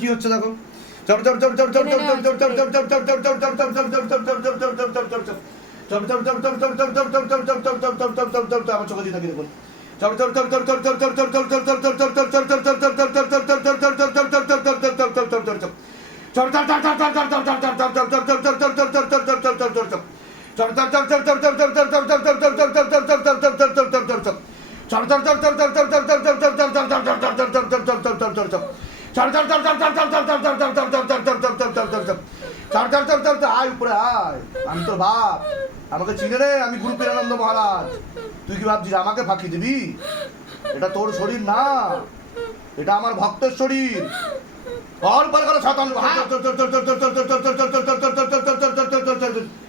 কি হচ্ছে দেখো আমার চোখে দিয়ে থাকি দেখুন আয় উপরে আয়। আমি তো বাপ। আমাকে চিনে রে আমি গুরু প্রেরানন্দ মহারাজ। তুই কি ভাবছিস, আমাকে ফাঁকি দিবি? এটা তোর শরীর না। এটা আমার ভক্তের শরীর। और पर करो सातान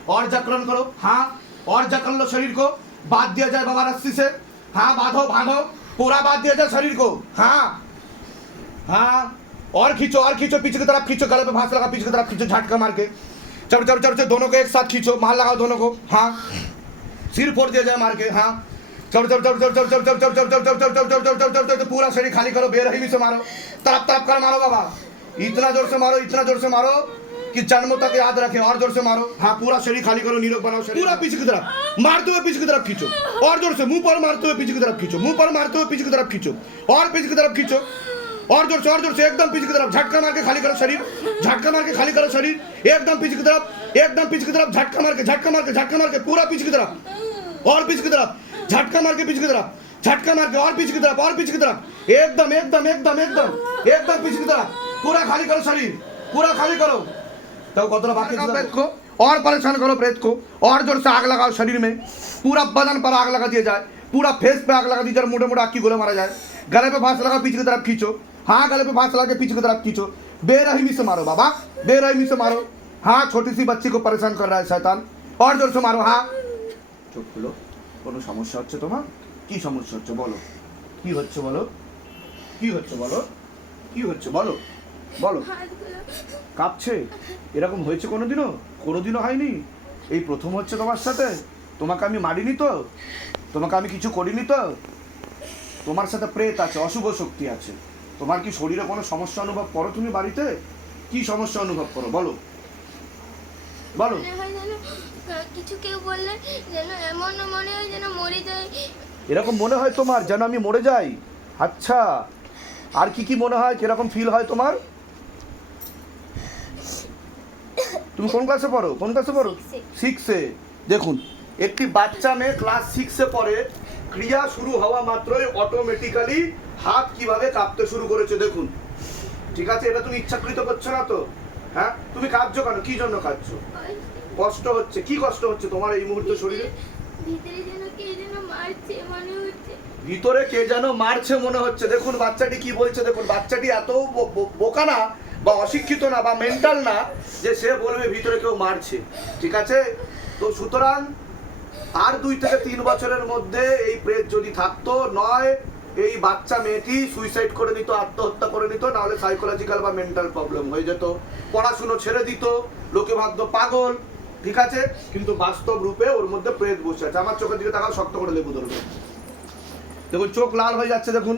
और जागरण करो हाँ और जागरण लो शरीर को बांध दिया जाए बाबा रस्सी से हाँ बांधो बांधो पूरा बांध दिया जाए शरीर को हाँ हाँ और खींचो और खींचो पीछे की तरफ खींचो गले पे भांस लगा पीछे की तरफ खींचो झटका मार के चढ़ चढ़ चढ़ चढ़ दोनों को एक साथ खींचो मार लगाओ दोनों को हाँ सिर फोड़ दिया जाए मार के हाँ चढ़ चढ़ चढ़ चढ़ चढ़ चढ़ चढ़ चढ़ चढ़ चढ़ चढ़ चढ़ चढ़ चढ़ चढ़ चढ़ चढ़ पूरा शरीर खाली करो बेरहमी से मारो तरफ तरफ कर मारो बाबा इतना ज़ोर से मारो इतना ज़ोर से मारो कि जन्मों तक याद रखे और ज़ोर से मारो हाँ पूरा शरीर खाली करो नीरोग बनाओ शरीर पूरा पीछे की तरफ़ मारते हुए पीछे की तरफ़ खींचो और ज़ोर से मुँह पर मारते हुए पीछे की तरफ़ खींचो मुँह पर मारते हुए पीछे की तरफ़ खींचो और पीछे की तरफ़ खींचो और ज़ोर से और ज़ोर से एकदम पीछे की तरफ़ झटका मार के खाली करो शरीर झटका मार के खाली करो शरीर एकदम पीछे की तरफ़ एकदम पीछे की तरफ़ झटका मार के झटका मार के झटका मार के पूरा पीछे की तरफ़ और पीछे की तरफ़ झटका मार के पीछे की तरफ़ झटका मार के और पीछे की तरफ़ और पीछे की तरफ़ एकदम एकदम एकदम एकदम एकदम पीछे की तरफ़ पूरा खाली करो शरीर पूरा खाली करो तो कतरा बाकी प्रेत को और परेशान करो प्रेत को और जोर से आग लगाओ शरीर में पूरा बदन पर आग लगा दिया जाए पूरा फेस पे आग लगा दी जाए मोटे मोटे आग की गोले मारा जाए गले पे फांस लगा पीछे की तरफ खींचो हाँ गले पे फांस लगा के पीछे की तरफ खींचो बेरहमी से मारो बाबा बेरहमी से मारो हाँ छोटी सी बच्ची को परेशान कर रहा है शैतान और जोर से मारो हाँ চোখ খুলো কোনো সমস্যা হচ্ছে তোমার কি সমস্যা হচ্ছে বলো কি হচ্ছে বলো কি হচ্ছে বলো কি হচ্ছে বলো বলো। কাঁপছে? এরকম হয়েছে কোনোদিনও? কোনোদিনও হয়নি? এই প্রথম হচ্ছে তোমার সাথে? তোমাকে আমি মারিনি তো? তোমাকে আমি কিছু করিনি তো? তোমার সাথে প্রেত আছে অশুভ শক্তি আছে। তোমার কি শরীরে কোনো সমস্যা অনুভব করো তুমি বাড়িতে? কি সমস্যা অনুভব করো? বলো। বলো। কিছু কেউ বললে যেন এমন মনে হয় যেন মরে যায়। এরকম মনে হয় তোমার যেন আমি মরে যাই? আচ্ছা। আর কি কি মনে হয়? কীরকম ফিল হয় তোমার? তুমি কোন ক্লাসে পড়ো? কোন ক্লাসে পড়ো। সিক্সে দেখুন একটি বাচ্চা মেয়ে ক্লাস সিক্সে পড়ে ক্রিয়া শুরু হওয়া মাত্রই অটোমেটিক্যালি হাত কীভাবে কাঁপতে শুরু করেছে দেখুন। ঠিক আছে? এটা তুমি ইচ্ছাকৃত করছ না তো? হ্যাঁ? তুমি কাঁদছো কেন? কি জন্য কাঁদছো? কষ্ট হচ্ছে। কি কষ্ট হচ্ছে তোমার এই মুহূর্তে শরীরে? ভিতরে কে যেন মারছে মনে হচ্ছে। দেখুন বাচ্চাটি কি বলছে? দেখুন বাচ্চাটি এত বোকা না বা অশিক্ষিত না বা মেন্টাল না, যে সে বলবে ভিতরে কেউ মারছে। ঠিক আছে? তো সুতরাং আর দুই থেকে তিন বছরের মধ্যে এই প্রেত যদি থাকতো, নয়, এই বাচ্চা মেয়েটি সুইসাইড করে নিত, আত্মহত্যা করে নিত নাহলে সাইকোলজিক্যাল বা মেন্টাল প্রবলেম হয়ে যেত। পড়াশুনো ছেড়ে দিত, লোকে ভাবতো পাগল, ঠিক আছে? কিন্তু বাস্তব রূপে ওর মধ্যে প্রেত বসে আছে। আমার চোখের দিকে তাকাও শক্ত করে লেবু ধরবে। দেখুন, চোখ লাল হয়ে যাচ্ছে, দেখুন।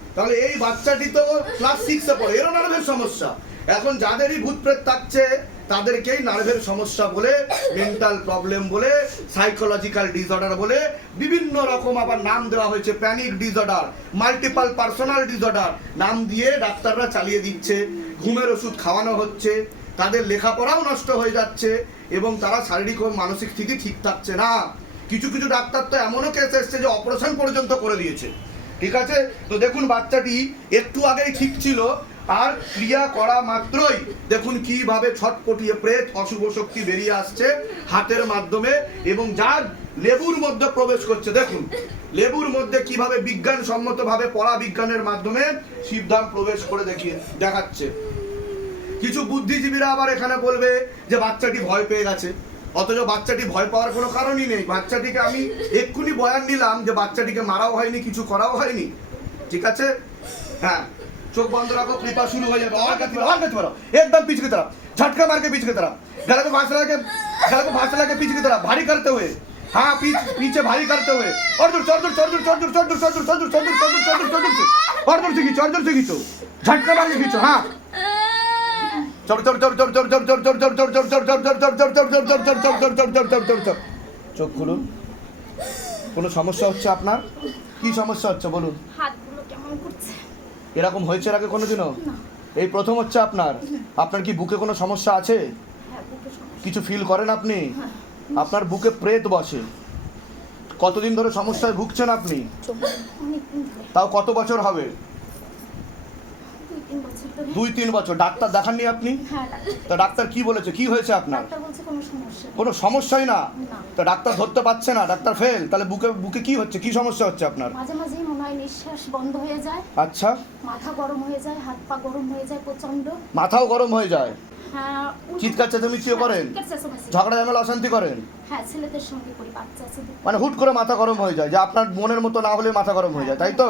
তাহলে এই বাচ্চাটি তো ক্লাস সিক্সে পড়ে, এরও নার্ভের সমস্যা। এখন যাদেরই ভূত প্রেত থাকছে, তাদেরকেই নার্ভের সমস্যা বলে মেন্টাল প্রবলেম বলে সাইকোলজিক্যাল ডিসঅর্ডার বলে, বিভিন্ন রকম আবার নাম দেওয়া হয়েছে panic disorder multiple personal disorder নাম দিয়ে ডাক্তাররা চালিয়ে দিচ্ছে, ঘুমের ওষুধ খাওয়ানো হচ্ছে, তাদের লেখাপড়াও নষ্ট হয়ে যাচ্ছে, এবং তারা শারীরিক ও মানসিক স্থিতি ঠিক থাকছে না। কিছু কিছু ডাক্তার তো এমনও কেস এসছে যে অপারেশন পর্যন্ত করে দিয়েছে। ঠিক আছে? তো দেখুন বাচ্চাটি একটু আগেই ঠিক ছিল, আর ক্রিয়া করা মাত্রই দেখুন কীভাবে ছটপটিয়ে প্রেত, অশুভ শক্তি বেরিয়ে আসছে হাতের মাধ্যমে এবং যার লেবুর মধ্যে প্রবেশ করছে। দেখুন, লেবুর মধ্যে কীভাবে বিজ্ঞানসম্মতভাবে পড়া বিজ্ঞানের মাধ্যমে শিবধাম প্রবেশ করে দেখিয়ে, দেখাচ্ছে। কিছু বুদ্ধিজীবীরা আবার এখানে বলবে যে বাচ্চাটি ভয় পেয়ে গেছে। অথচ বাচ্চাটি ভয় পাওয়ার কোনো কারণই নেই বাচ্চাটিকে আমি এক্ষুনি বয়ান দিলাম যে বাচ্চাটিকে মারাও হয়নি কিছু করাও হয়নি ঠিক আছে হ্যাঁ চোখ বন্ধ রাখো কৃপা শুরু হয়ে যাবে আমার কাছে আমার কাছে বলো একদম পিছকে তারা ঝটকা মারকে পিছকে তারা গেলাকে ভাষা লাগে গেলাকে ভাষা লাগে পিছকে তারা ভারী করতে হয়ে হ্যাঁ পিছ পিছে ভারী করতে হয়ে অর্জুন চর্জুন চর্জুন চর্জুন চর্জুন চর্জুন চর্জুন চর্জুন চর্জুন চর্জুন অর্জুন শিখি চর্জুন শিখিছো ঝটকা মারকে শিখিছো হ্যাঁ চোখ খুলুন। কোনো সমস্যা হচ্ছে আপনার? কি সমস্যা হচ্ছে বলুন। এরকম হয়েছে এর আগে কোনোদিনও? এই প্রথম হচ্ছে আপনার। আপনার কি বুকে কোনো সমস্যা আছে? কিছু ফিল করেন আপনি? আপনার বুকে প্রেত বসে। কতদিন ধরে সমস্যায় ভুগছেন আপনি? তাও কত বছর হবে? দুই তিন বছর। ডাক্তার দেখাননি আপনি? হ্যাঁ, তা ডাক্তার কি বলেছে? কি হয়েছে আপনার? কোনো সমস্যাই না? তা ডাক্তার ধরতে পারছে না? ডাক্তার ফেল তাহলে বুকে বুকে কি হচ্ছে? কি সমস্যা হচ্ছে আপনার? মাঝে মাঝে মনে হয় নিঃশ্বাস বন্ধ হয়ে যায়। আচ্ছা। মাথা গরম হয়ে যায় হাত পা গরম হয়ে যায় প্রচণ্ড মাথাও গরম হয়ে যায়? হ্যাঁ, চিৎকার চেঁচামেচিও হ্যাঁ, করেন? ঝগড়া ঝামেলা অশান্তি করেন? মানে হুট করে মাথা গরম হয়ে যায়। যে আপনার মনের মতো না হলে মাথা গরম হয়ে যায় তাই তো?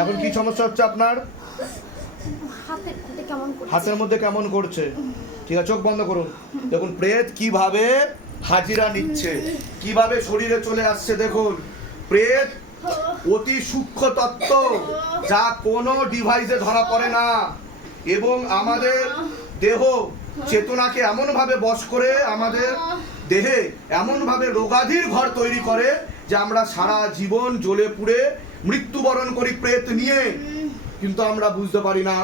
এখন কি সমস্যা হচ্ছে আপনার হাতের মধ্যে কেমন করছে ঠিক আছে চোখ বন্ধ করুন দেখুন প্রেত কীভাবে হাজিরা নিচ্ছে কীভাবে শরীরে চলে আসছে দেখুন প্রেত অতি সূক্ষ্ম তত্ত্ব যা কোনো ডিভাইসে ধরা পড়ে না এবং আমাদের দেহ চেতনাকে এমনভাবে বশ করে আমাদের দেহে এমনভাবে রোগাধির ঘর তৈরি করে যে আমরা সারা জীবন জ্বলে পুড়ে মৃত্যুবরণ করি প্রেত নিয়ে। কিন্তু আমরা বুঝতে পারি না।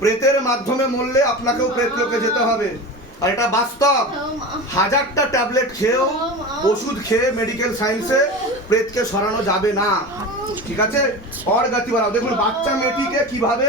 প্রেতের মাধ্যমে মরলে আপনাকেও প্রেত লোকে যেতে হবে। আর এটা বাস্তব। হাজারটা ট্যাবলেট খেয়েও ওষুধ খেয়ে মেডিকেল সায়েন্সে প্রেতকে সরানো যাবে না। ঠিক আছে? অর্গাতি বাড়াও। দেখুন, বাচ্চা মেয়েটিকে কীভাবে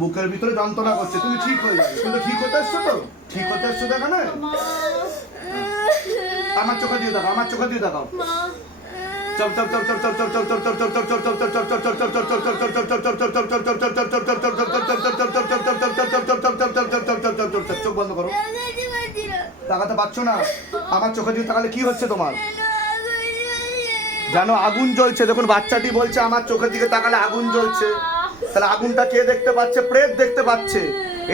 বুকের ভিতরে যন্ত্রণা করছে তুমি ঠিক হয়ে যাবে তুমি ঠিক হতে এসছো তো ঠিক হতে এসছো তো না আমার চোখে দিয়ে দেখাও আমার চোখে দিয়ে দেখাও চল চল চল চল চল চল চল চল চল চল চল চল চল চল চল চল চল চল চোখ বন্ধ করো তাকাতে পারছ না আমার চোখে দিয়ে তাকালে কি হচ্ছে তোমার যেন আগুন জ্বলছে দেখুন বাচ্চাটি বলছে আমার চোখের দিকে তাকালে আগুন জ্বলছে তাহলে আগুনটা কে দেখতে পাচ্ছে প্রেত দেখতে পাচ্ছে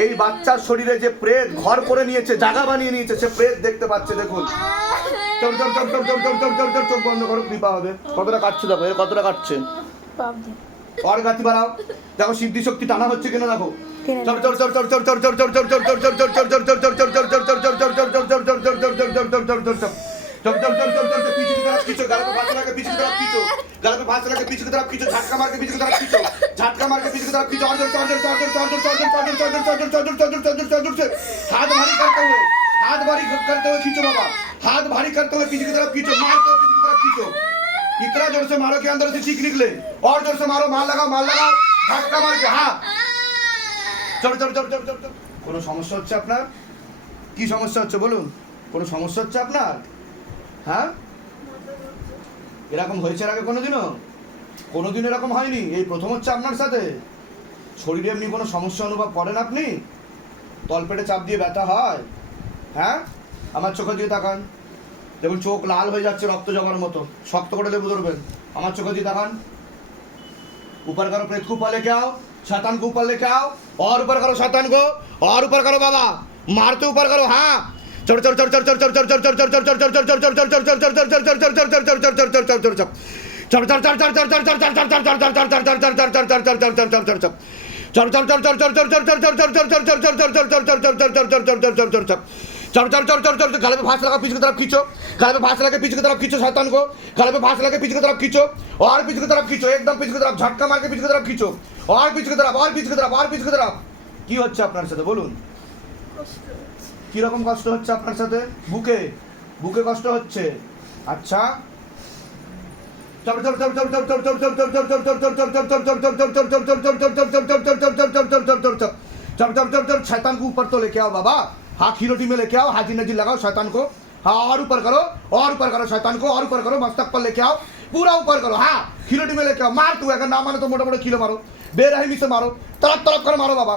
এই বাচ্চার শরীরে যে প্রেত ঘর করে নিয়েছে জায়গা বানিয়ে নিয়েছে সে প্রেত দেখতে পাচ্ছে দেখুন চল চল চল চল চল চল চল চল চল চোখ বন্ধ করো কৃপা হবে কতটা কাটছে দেখো এর কতটা কাটছে আর গাতি বাড়াও দেখো সিদ্ধি শক্তি টানা হচ্ছে কিনা দেখো চল চল চল চল চল চল চল চল চল চল চল চল চল চল চল চল চল চল চল চল চল চল চল চল চল চল চল চল চল চল চল চল চল চল চল চল চল চল চল চল চল पीछे की तरफ खींचो गले पे फांस लगा के पीछे की तरफ खींचो गले पे फांस लगा के पीछे की तरफ खींचो झटका मार के पीछे की तरफ खींचो झटका मार के पीछे की तरफ खींचो और जोर से और जोर से और जोर से और जोर से और जोर से और जोर से और जोर से और जोर से और जोर से और जोर से हाथ भारी करते हुए हाथ भारी करते हुए खींचो बाबा हाथ भारी करते हुए पीछे की तरफ खींचो मारते हुए पीछे की तरफ खींचो इतना जोर से मारो कि अंदर से चीख निकले और जोर से मारो मार लगाओ मार लगाओ झटका मार के हाँ চলো চলো চলো চলো চলো চলো। কোনো সমস্যা হচ্ছে আপনার কি সমস্যা হচ্ছে বলুন কোনো সমস্যা হচ্ছে আপনার হ্যাঁ? এরকম হয়েছে আগে কোনোদিনও? কোনোদিন এরকম হয়নি? এই প্রথম হচ্ছে আপনার সাথে। শরীরে এমনি কোনো সমস্যা অনুভব করেন আপনি? তলপেটে চাপ দিয়ে ব্যথা হয়? হ্যাঁ? আমার চোখের দিয়ে তাকান। দেখুন, চোখ লাল হয়ে যাচ্ছে রক্ত জমার মতো। শক্ত করে লেবু ধরবেন। আমার চোখের দিয়ে তাকান। উপার কারও প্রেত খুব ऊपर लेके आओ খুব को ऊपर অর উপার কারও ऊपर গো, অর উপার কারও বাবা। মারতে উপার কারও হ্যাঁ चल चल चल चल चल चल लगा तरफ तरफ तरफ तरफ एकदम तरफ झटका तरफ तरफ तरफ तरफ কি হচ্ছে আপনার সাথে বলুন কীরকম কষ্ট হচ্ছে আপনার সাথে বুকে বুকে কষ্ট হচ্ছে আচ্ছা শৈতান কো উপর তো লেকে বাবা হা খিরোটি মে লেকে হাজি নাজি লাগাও শৈতান কো হা আর উপর করো আর করো শৈতান কো উপর করো মস্তক পর লেকে পুরা উপর করো হা খিরোটি মে লেকে আও তু এখন না মানে তো মোটা মোটা খিলো মারো বেরাহিমি সে মারো তরক তরক করে মারো বাবা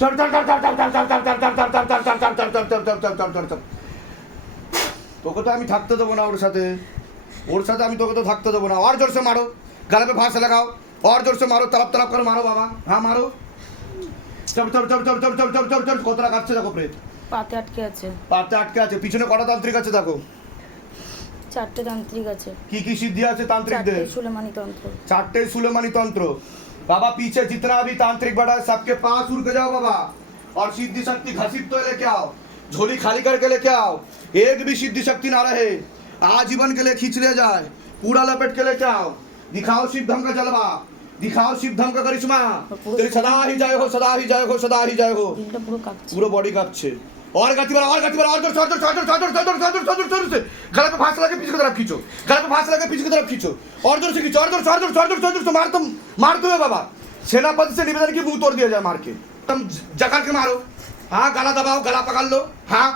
চল চল চল চল চল চল চল তোকে তো আমি থাকতে দেবো না ওর সাথে ওর সাথে আমি তোকে তো থাকতে দেবো না অর জোরসে মারো গালাপে ভাষা লাগাও অর জোরসে মারো তলাপ তলাপ করে মারো বাবা হ্যাঁ মারো chop chop chop chop chop chop chop chop chop কতটা কাটছে দেখো প্রেত পাতে আটকে আছে পাতে আটকে আছে পিছনে কটা তান্ত্রিক আছে দেখো চারটে তান্ত্রিক আছে কি কি সিদ্ধি আছে তান্ত্রিকদের সুলেমানি তন্ত্র চারটে সুলেমানি তন্ত্র बाबा पीछे जितना भी तांत्रिक बड़ा है सबके पास उड़ के जाओ बाबा। और सिद्धि शक्ति घसीट तो लेके आओ। झोली खाली करके लेके आओ। एक भी सिद्धि शक्ति ना रहे। आजीवन के लिए खींच ले जाए। पूरा लपेट के लेके आओ। दिखाओ शिव धम का जलवा। दिखाओ शिव धम का करिश्मा। तेरी सदा ही जाए हो सदा ही जाए हो सदा ही जाए हो। पूरा बॉडी कांपছে और गति बढ़ा और गति बढ़ा और जोर से, और जोर से, और जोर से, और जोर से, और जोर से, और जोर से, और जोर से, और जोर से। गले पे फांस लगे पीछे की तरफ खींचो गले पे फांस लगे पीछे की तरफ खींचो और जोर से खींचो और जोर से, और जोर से, और जोर से, और जोर से मार तुम मार तुम्हें बाबा सेनापति से निवेदन की मुंह तोड़ दिया जाए मार के तुम जकड़ के मारो हाँ गला दबाओ गला पकड़ लो हाँ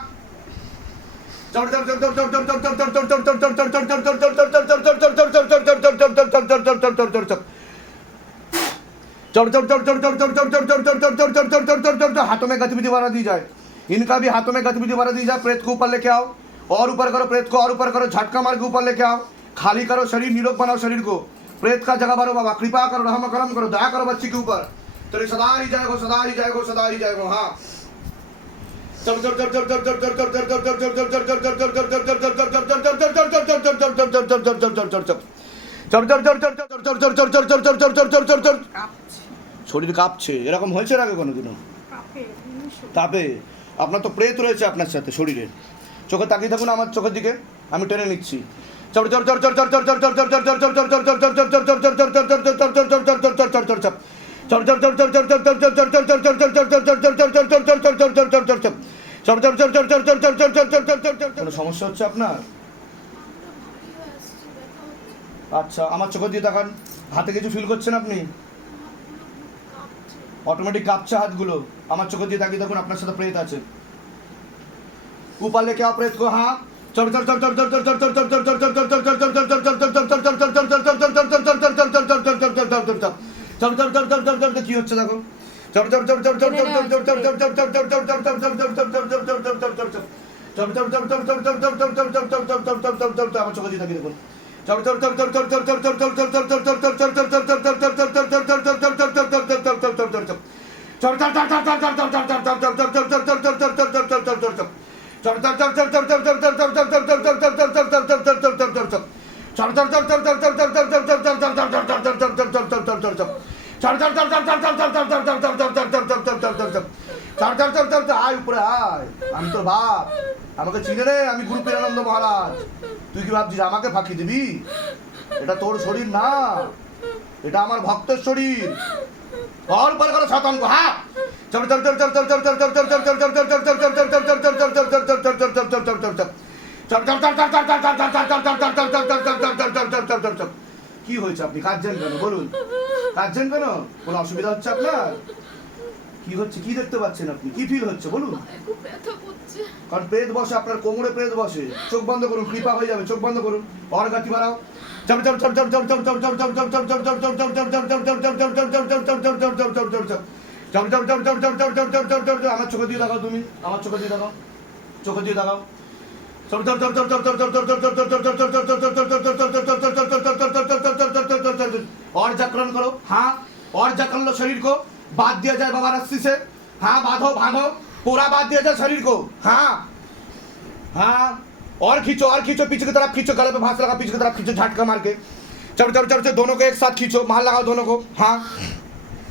हाथों में गतिविधि बढ़ा दी जाए इनका भी हाथों में गतिविधि बढ़ा दी जाए प्रेत को ऊपर लेके आओ और ऊपर करो प्रेत को और ऊपर करो झटका मार के ऊपर लेके आओ खाली करो शरीर निरोग बनाओ शरीर को प्रेत का जगह भरो बाबा कृपा करो रहम करम करो दया करो बच्ची के ऊपर तेरे सदा ही जाएगो सदा ही जाएगो सदा ही जाएगो हाँ শরীর কাঁপছে এরকম হয়েছে এর আগে কোনোদিনও তাপে আপনার তো প্রেত রয়েছে আপনার সাথে শরীরে চোখে তাকিয়ে থাকুন আমার চোখের দিকে আমি টেনে নিচ্ছি কোনো সমস্যা হচ্ছে আপনার আচ্ছা আমার চোখের দিয়ে তাকান হাতে কিছু ফিল করছেন আপনি অটোমেটিক গাপচা হাতগুলো আমার চোখে দিয়ে তাকিয়ে তখন আপনার সাথে প্রেত আছে উপালে কে অপ্রেত কো হ্যাঁ কি হচ্ছে দেখো আমার চোখে দিয়ে থাকি দেখুন আয় উপরে আয় আমি তোর ভাব আমাকে চিনে রে আমি গুরু পেরানন্দ মহারাজ। তুই কি ভাবছিস, আমাকে ফাঁকি দিবি? এটা তোর শরীর না। এটা আমার ভক্তের শরীর। অল্প করে শতাঙ্গ হ্যাঁ কি হয়েছে আপনি কাঁদছেন কেন বলুন কাঁদছেন কেন কোনো অসুবিধা হচ্ছে আপনার কি হচ্ছে কি দেখতে পাচ্ছেন আপনি কি ফিল হচ্ছে বলুন কারণ প্রেত বসে আপনার কোমরে প্রেত বসে চোখ বন্ধ করুন কৃপা হয়ে যাবে চোখ বন্ধ করুন অর চম চম chop chop chop chop chop chop chop chop chop chop chop chop chop chop chop chop chop chop chop chop chop chop chop chop chop chop chop chop chop chop chop chop chop chop chop chop chop chop chop আমার চোখে দিয়ে দেখাও তুমি আমার চোখে দিয়ে দেখাও চোখে দিয়ে দেখাও chop chop chop chop chop chop chop chop chop chop chop chop chop और जागरण करो हाँ और जागरण लो शरीर को बांध दिया जाए बाबा रस्सी से हाँ बांधो बांधो पूरा बांध दिया जाए शरीर को हाँ हाँ और खींचो और खींचो पीछे की तरफ खींचो गले पे भांस लगा पीछे की तरफ खींचो झटका मार के चढ़ चढ़ चढ़ से दोनों को एक साथ खींचो मार लगाओ दोनों को हाँ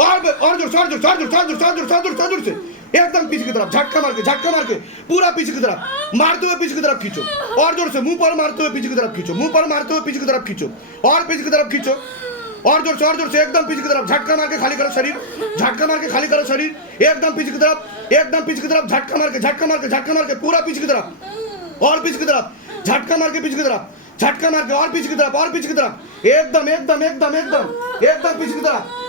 और और ज़ोर और ज़ोर और ज़ोर और ज़ोर ज़ोर ज़ोर ज़ोर से एकदम पीछे की तरफ़ झटका मार के झटका मार के पूरा पीछे की तरफ़ मारते हुए पीछे की तरफ़ खींचो और ज़ोर से मुँह पर मारते हुए पीछे की तरफ़ खींचो मुँह पर मारते हुए पीछे की तरफ़ खींचो और पीछे की तरफ़ खींचो और ज़ोर से और ज़ोर से एकदम पीछे की तरफ़ झटका मार के खाली करो शरीर झटका मार के खाली करो शरीर एकदम पीछे की तरफ़ एकदम पीछे की तरफ़ झटका मार के झटका मार के झटका मार के पूरा पीछे की तरफ़ और पीछे की तरफ़ झटका मार के पीछे की तरफ़ झटका मार के और पीछे की तरफ़ और पीछे की तरफ़ एकदम एकदम एकदम एकदम एकदम पीछे की तरफ़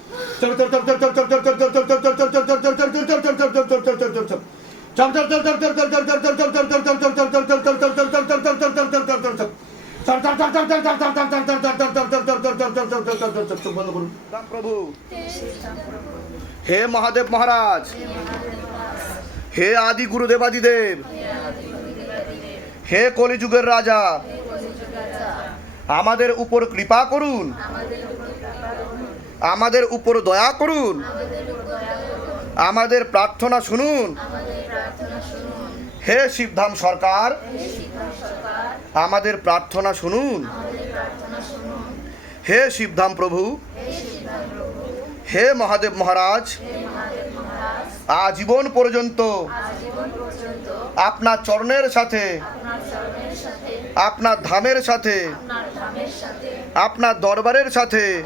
হে মহাদেব মহারাজ। হে আদি গুরুদেব আদিদেব হে কলিযুগের রাজা। আমাদের উপর কৃপা করুন। আমাদের উপর দয়া করুন। আমাদের প্রার্থনা শুনুন। হে শিবধাম সরকার, আমাদের প্রার্থনা শুনুন। হে শিবধাম প্রভু, হে মহাদেব মহারাজ, আজীবন পর্যন্ত আপনার চরণের সাথে, আপনার ধামের সাথে, আপনার দরবারের সাথে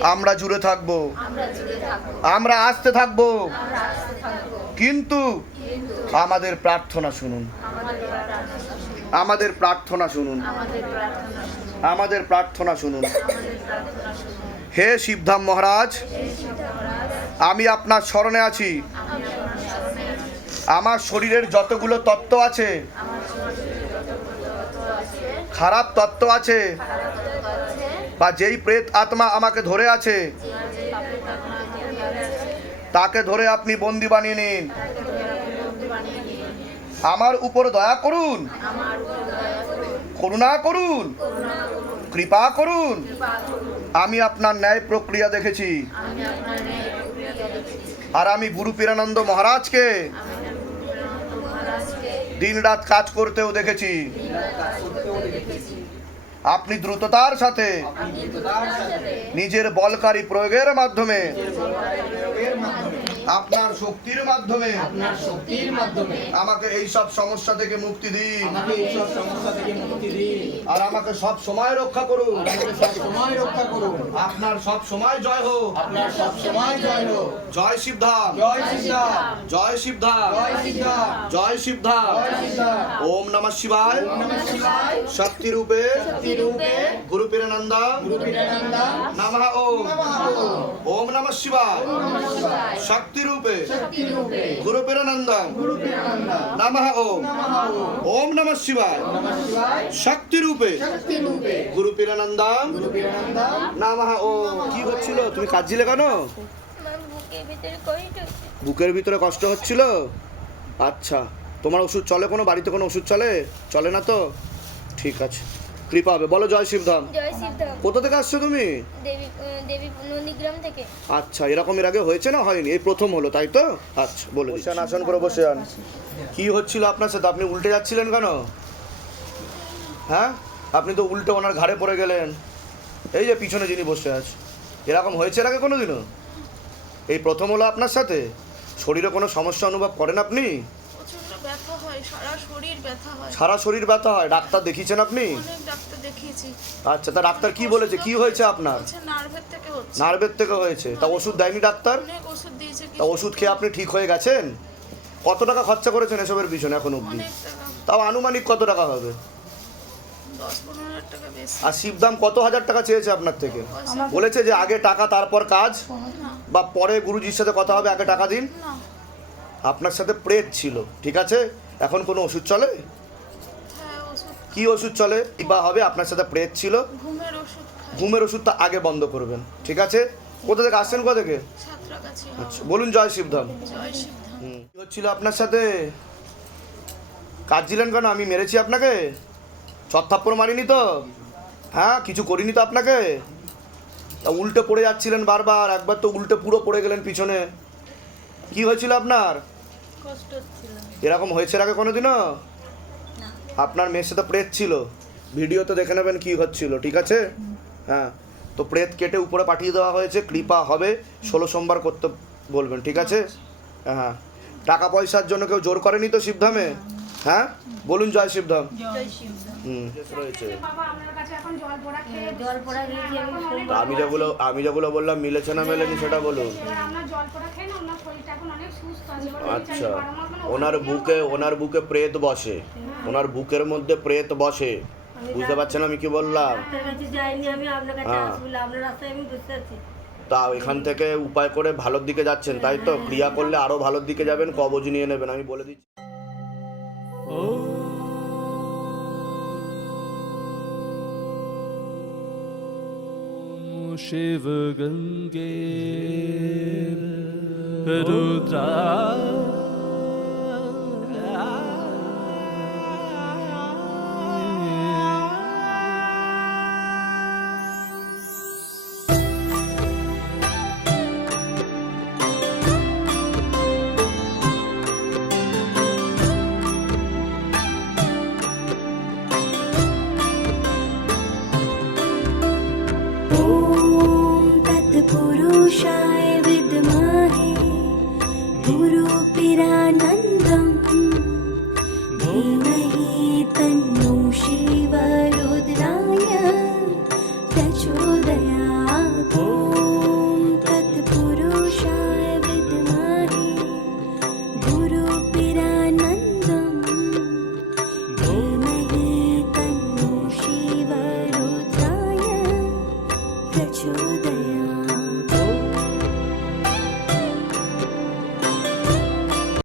আমরা জুড়ে থাকব। আমরা আসতে থাকব। কিন্তু আমাদের প্রার্থনা শুনুন। আমাদের প্রার্থনা শুনুন। আমাদের প্রার্থনা শুনুন। হে শিবধাম মহারাজ, আমি আপনার স্মরণে আছি। আমার শরীরের যতগুলো তত্ত্ব আছে, খারাপ তত্ত্ব আছে, বা যেই প্রেত আত্মা আমাকে ধরে আছে, তাকে ধরে আপনি বন্দি বানিয়ে নিন। আমার উপর দয়া করুন। করুণা করুন। কৃপা করুন। আমি আপনার ন্যায় প্রক্রিয়া দেখেছি। আর আমি গুরু পীরানন্দ মহারাজকে দিন রাত কাজ করতেও দেখেছি। আপনি দ্রুততার সাথে নিজের বলকারী প্রয়োগের মাধ্যমে আপনার শক্তির মাধ্যমে। আপনার শক্তির মাধ্যমে। আমাকে এই সব সমস্যা থেকে মুক্তি দিন। আমাকে এইসব সমস্যা থেকে মুক্তি দিন। আর আমাকে সব সময় রক্ষা করুন। আমাকে সব সময় রক্ষা করুন। আপনার সব সময় জয় হোক। আপনার সব সময় জয় হোক। জয় শিবধাম। জয় শ্রীরাম জয় শিবধাম। জয় শ্রীরাম জয় শিবধাম। জয় শ্রীরাম ওম নমঃ শিবায়। ওম নমঃ শিবায়। শক্তি রূপে। শক্তি রূপে। গুরু পীরানন্দ। গুরু বীরানন্দা নমঃ ওম। নমঃ ওম। ওম নমঃ শিবায়। শক্তি রূপে শক্তি রূপে গুরু পীরানন্দ গুরু বীরানন্দা নমঃ ওম। নমঃ ওম। ওম নমঃ শিবায়। নমঃ শিবায়। শক্তি রূপে শক্তি রূপে গুরু পীরানন্দ গুরু বীরানন্দা ওম। কি হচ্ছিল? তুমি কাঁদছিলে কেন? আমার বুকের ভিতরে কষ্ট হচ্ছে বুকের ভিতরে কষ্ট হচ্ছিল? আচ্ছা। তোমার ওষুধ চলে কোনো? বাড়িতে কোনো ওষুধ চলে? চলে না তো? ঠিক আছে। কৃপা হবে। বলো জয় শিবধাম। জয় শিবধাম। কোথা থেকে আসছো তুমি? দেবী দেবী নন্দীগ্রাম থেকে। আচ্ছা এরকম এর আগে হয়েছে না হয়নি? এই প্রথম হলো তাই তো? আচ্ছা বলে বসে আসন করে বসে যান কি হচ্ছিল আপনার সাথে? আপনি উল্টে যাচ্ছিলেন কেন? হ্যাঁ? আপনি তো উল্টে ওনার ঘাড়ে পড়ে গেলেন। এই যে পিছনে যিনি বসে আছে। এরকম হয়েছে এর আগে কোনো দিনও এই প্রথম হলো আপনার সাথে? শরীরে কোনো সমস্যা অনুভব করেন আপনি? হয় সারা শরীর ব্যথা হয়। সারা শরীর ব্যথা হয়? ডাক্তার দেখিয়েছেন আপনি? অনেক ডাক্তার দেখিয়েছি। আচ্ছা তা ডাক্তার কি বলেছে? কি হয়েছে আপনার? বলছে নার্ভের থেকে হচ্ছে। নার্ভের থেকে হয়েছে। তা ওষুধ দেয়নি ডাক্তার? অনেক ওষুধ দিয়েছে তা ওষুধ খেয়ে আপনি ঠিক হয়ে গেছেন? কত টাকা খরচা করেছেন এসবের পিছনে এখন অবধি? অনেক টাকা। তাও আনুমানিক কত টাকা হবে? দশ পনেরো হাজার টাকা বেশি। আর শিবদাম কত হাজার টাকা চেয়েছে আপনার থেকে? বলেছে যে আগে টাকা তারপর কাজ? না। বা পরে গুরুজির সাথে কথা হবে আগে টাকা দিন? না। আপনার সাথে প্রেত ছিল ঠিক আছে? এখন কোনো ওষুধ চলে? হ্যাঁ কি ওষুধ চলে? বা হবে আপনার সাথে প্রেত ছিল? ঘুমের ওষুধটা আগে বন্ধ করবেন ঠিক আছে? কোথা থেকে আসছেন কোথা থেকে? আচ্ছা বলুন জয় শিবধাম। কি হচ্ছিল আপনার সাথে? কাঁদছিলেন কেন? আমি মেরেছি আপনাকে? ছত্থাপ্পর মারিনি তো? হ্যাঁ কিছু করিনি তো আপনাকে? তা উল্টে পড়ে যাচ্ছিলেন বারবার একবার তো উল্টে পুরো পড়ে গেলেন পিছনে। কি হয়েছিল আপনার? কষ্ট হচ্ছিল। এরকম হয়েছে আগে আগে কোনোদিনও? আপনার মেয়ের সাথে প্রেত ছিল। ভিডিও তো দেখে নেবেন কী হচ্ছিল ঠিক আছে? হ্যাঁ তো প্রেত কেটে উপরে পাঠিয়ে দেওয়া হয়েছে কৃপা হবে ষোলো সোমবার করতে বলবেন ঠিক আছে? হ্যাঁ টাকা পয়সার জন্য কেউ জোর করেনি তো শিবধামে? হ্যাঁ? বলুন জয় শিবধাম। হুম। রয়েছে জল পড়া গিয়েছি আমি তা আমি যেগুলো আমি যেগুলো বললাম মিলেছে না মেলেনি সেটা বলুন। আপনার জল পড়া খেয়ে না ওনার শরীরটা এখন অনেক সুস্থ আছে। এবার উনি আচ্ছা মানে ওনার বুকে ওনার বুকে প্রেত বসে। ওনার বুকের মধ্যে প্রেত বসে। বুঝতে পারছেন আমি কি বললাম? ডাক্তারের কাছে যাইনি আমি আপনার কাছে হ্যাঁ। তা এখান থেকে উপায় করে ভালোর দিকে যাচ্ছেন তাই তো? ক্রিয়া করলে আরও ভালোর দিকে যাবেন কবজ নিয়ে নেবেন আমি বলে দিচ্ছি। Shiva Gange Rudra